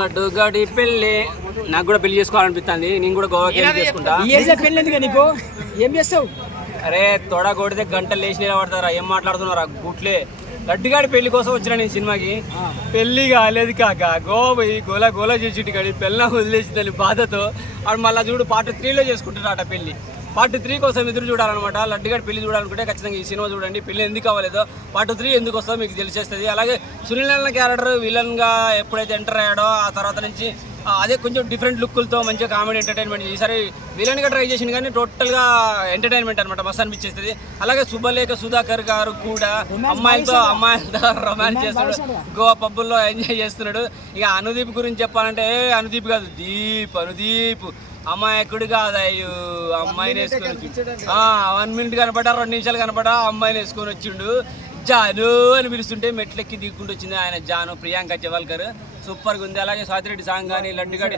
లడ్డు గడి పెళ్ళి నాకు కూడా పెళ్లి చేసుకోవాలనిపిస్తుంది. నేను కూడా గోవాకి చేసుకుంటా. నీకు ఏం చేస్తావు? అరే తొడ కొడితే గంటలు లేచి నిలబడతారా? ఏం మాట్లాడుతున్నారా గుట్లే? లడ్డుగాడి పెళ్లి కోసం వచ్చిన నేను సినిమాకి. పెళ్లి కాలేదు కాక గోవా పోయి గోలా గోలా చేసి గడి పెళ్ళ వదిలేసిందని బాధతో ఆడు మళ్ళీ చూడు పార్ట్ 3లో చేసుకుంటున్నాడు పెళ్లి. పార్ట్ 3 కోసం ఎదురు చూడాలన్నమాట. లడ్డుగాడి పెళ్లి చూడాలనుకుంటే ఖచ్చితంగా ఈ సినిమా చూడండి. పెళ్లి ఎందుకు అవ్వలేదో పార్ట్ 3 ఎందుకు వస్తుందో మీకు తెలిసేస్తుంది. అలాగే సునీల్ నారాయణ క్యారెక్టర్ విలన్గా ఎప్పుడైతే ఎంటర్ అయ్యాడో ఆ తర్వాత నుంచి అదే కొంచెం డిఫరెంట్ లుక్కులతో మంచిగా కామెడీ ఎంటర్టైన్మెంట్. ఈసారి విలన్గా ట్రై చేసింది కానీ టోటల్గా ఎంటర్టైన్మెంట్ అనమాట, మస్తు అనిపించేస్తుంది. అలాగే శుభలేఖ సుధాకర్ గారు కూడా అమ్మాయిలతో రొమాన్స్ చేస్తున్నాడు, గోవా పబ్బుల్లో ఎంజాయ్ చేస్తున్నాడు. ఇక అనుదీప్ గురించి చెప్పాలంటే అనుదీప్ కాదు అనుదీప్ అమ్మాయికుడు కాదు. అయ్యో అమ్మాయిని వేసుకొని వచ్చి 1 మినిట్ కనపడా 2 నిమిషాలు కనపడా అమ్మాయిని వేసుకొని వచ్చిండు. జాను అని పిలుస్తుంటే మెట్లెక్కి దిక్కుంటూ వచ్చింది ఆయన జాను, ప్రియాంక జవాల్కర్. సూపర్గా ఉంది. అలాగే స్వాతిరెడ్డి సాంగ్ కానీ లడ్డుగాడి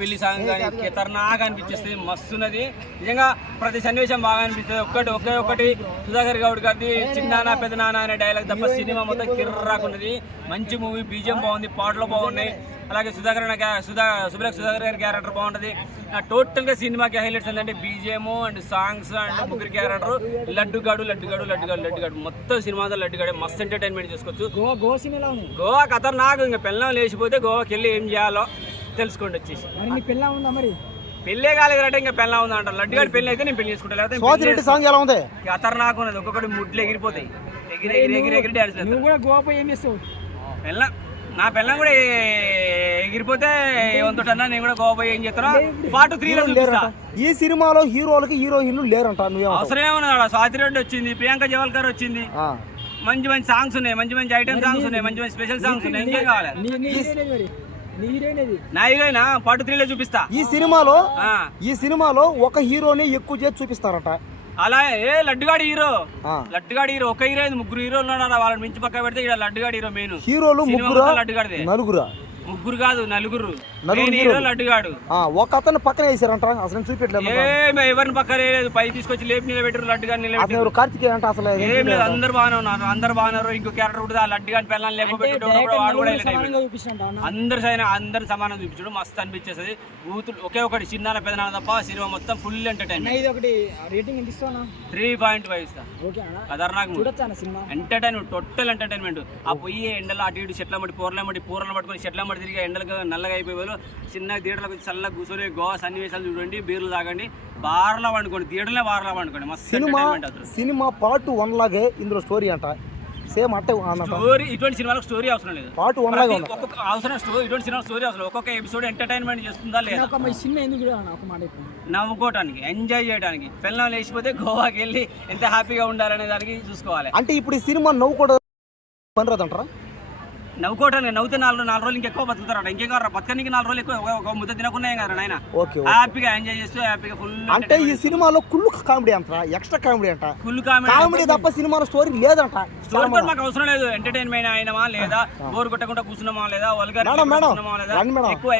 పెళ్లి సాంగ్ కానీ ఖతర్నాక్ అనిపించేస్తుంది, మస్తున్నది నిజంగా. ప్రతి సన్నివేశం బాగా అనిపిస్తుంది. ఒక్కటి సుధాకర్ గౌడ్ గారిది చిన్నానా పెద్దనానా అనే డైలాగ్ తప్ప సినిమా మొత్తం కిర్రాకున్నది. మంచి మూవీ, బీజిఎం బాగుంది, పాటలు బాగున్నాయి. అలాగే సుభలేఖ సుధాకర్ గారి క్యారెక్టర్ బాగుంటుంది. టోటల్గా సినిమాకి హైలైట్స్ ఏంటంటే బీజిఎం అండ్ సాంగ్స్ అండ్ ముగ్గురు క్యారెక్టర్. లడ్డుగాడు మొత్తం సినిమాతో లడ్డుగాడే మస్తు ఎంటర్టైన్మెంట్ చేసుకోవచ్చు. గోవా ఖతర్నాక్. ఇంకా పిల్లం లేచిపోతే గోవాకి వెళ్ళి ఏం చేయాలో తెలుసుకోండి వచ్చేసి. పెళ్ళే కాలేదంటే ఇంకా పెళ్ళ ఉందా అంటారు. లడ్డుగాడి పెళ్లి అయితే నేను పెళ్లి చేసుకుంటా. ఖతర్నాక్ ఉన్నది. ఒక్కొక్కటి ముడ్లు ఎగిరిపోతాయి, ఎగిరి డాన్స్. నా పిల్లం కూడా ఎగిరిపోతే ఏమంతటన్నా నేను కూడా గోవా పోయి ఏం చేస్తాను. పార్ట్ 3లో చూపిస్తా. ఈ సినిమాలో హీరోలకి హీరోయిన్లు లేరంట. అవసరం ఏమన్నా? స్వాతిరెడ్డి వచ్చింది, ప్రియాంక జవాల్కర్ వచ్చింది, మంచి సాంగ్స్ ఉన్నాయి, మంచి ఐటమ్ సాంగ్స్ ఉన్నాయి, మంచి స్పెషల్ సాంగ్స్ ఉన్నాయి. ఇంకేం కావాలి? నా హీరోయిన్ పార్ట్ 3లో చూపిస్తా. ఈ సినిమాలో ఒక హీరోని ఎక్కువ చేసి చూపిస్తారట. అలా లడ్డుగాడి హీరో ఒక హీరో, 3 హీరోలు ఉన్నాడు. వాళ్ళని మించి పక్క పెడితే ఇక్కడ లడ్డుగాడి హీరో. మెయిన్ హీరోలు లడ్డుగాడిదే. ముగ్గురు కాదు నలుగురు హీరో లడ్డుగాడు. ఒక అతను పక్కన వేసారంట. అసలు చూపెట్టలేదు, ఎవరిని పక్కన వేయలేదు. పై తీసుకొచ్చి లేపి నిలబెట్టారు. లడ్డుగాని నిలబెట్టారు. కార్తికేయ అంటే అసలు ఏం లేదు, అందరు బాగున్నారు. ఇంకో క్యారెక్టర్ కూడా లడ్డుగాని పిల్లల్ని లేకపోతే అందరు సమానం చూపించడం మస్తు అనిపించేస్తుంది. ఊతులు ఒకే ఒకటి చిన్న పెద్దనాన్న తప్ప సినిమా మొత్తం ఫుల్ ఎంటర్టైన్మెంట్. 3.5 ఇస్తా. Entertainment, total entertainment. ఆ పొయ్యి ఎండలో అటు ఇటు చెట్ల మట్టి పూరల పట్టుకొని చెట్ల మట్టి తిరిగి ఎండలుగా నల్లగా అయిపోయేవాళ్ళు చిన్న థియేటర్లకు వచ్చి చల్లగా కూర్చొని గోవా సన్నివేశాలు చూడండి, బీర్లు తాగండి, బార్లో వండుకోండి, థియేటర్లే బార్లో వండుకోండి. మస్తు సినిమా పార్ట్ 1 లాగే ఇందులో స్టోరీ అంట. సేమ్ అంటే స్టోరీ. ఇటువంటి సినిమాలకు స్టోరీ అవసరం లేదు. పార్ట్ 1 లాగా ఇటువంటి సినిమా స్టోరీ అవసరం. ఒక్కొక్క ఎపిసోడ్ ఎంటర్టైన్మెంట్ చేస్తుందా లేదా, నవ్వుకోవడానికి, ఎంజాయ్ చేయడానికి. పిల్లలు లేచిపోతే గోవాకి వెళ్ళి ఎంత హ్యాపీగా ఉండాలనే దానికి చూసుకోవాలి. అంటే ఇప్పుడు ఈ సినిమా నవ్వుకోవడం పని రాదంటారా? నవ్వుకోవటానికి నవ్వుతే 4 రోజులు ఇంకెక్కువ బతుకుతారట. ఇంకేం కాదు, బతకనికి 4 రోజులు ఎక్కువ. ఒక ముద్ద తినకున్నాయి కదా నాయన. హ్యాపీగా ఎంజాయ్ చేస్తూ హ్యాపీగా ఫుల్. అంటే ఈ సినిమాలో కుళ్ళు కామెడీ అంటారా? ఎక్స్ట్రా కామెడీ అంట. ఫుల్ కామెడీ తప్ప సినిమాలో స్టోరీ లేదంట. స్టోరీ కూడా మాకు అవసరం లేదు. ఎంటర్టైన్మెంట్ అయినమా లేదా, బోర్ కొట్టకుండా కూర్చున్నామా లేదా, వల్గర్ లేదా,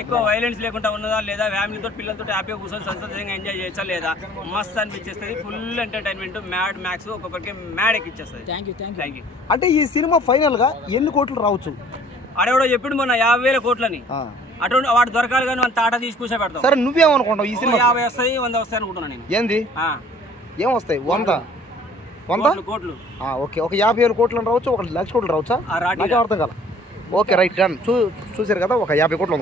ఎక్కువ వైలెన్స్ లేకుండా ఉన్నదా లేదా, ఫ్యామిలీతో పిల్లలతో హ్యాపీగా కూర్చొని సంతోషంగా ఎంజాయ్ చేయొచ్చా లేదా, మస్త్ అనిపించేస్తుంది. ఫుల్ ఎంటర్టైన్మెంట్, మ్యాడ్ మ్యాక్స్ ఒక్కొక్కరికి మ్యాడ్ ఎక్కిచ్చేస్తుంది. Thank you. అంటే ఈ సినిమా ఫైనల్ గా ఎన్ని కోట్లు రావచ్చు? అడెవడో చెప్పిండు మొన్న 50,000 కోట్లని. అటువంటి వాడు దొరకాలి కానీ మన తాట తీసి కూర్చో పెడతాం. సరే నువ్వేమనుకుంటావు? ఈ సినిమా 50 వస్తాయి, 100 వస్తాయి అనుకుంటున్నా నేను. ఏంది ఏం వస్తాయి? 100 కోట్లు. ఓకే, ఒక 50,000 కోట్లు రావచ్చు, 1 లక్ష కోట్లు రావచ్చా? నాకు అర్థం కాల. Okay right done. చూసారు కదా, ఒక 50 కోట్లు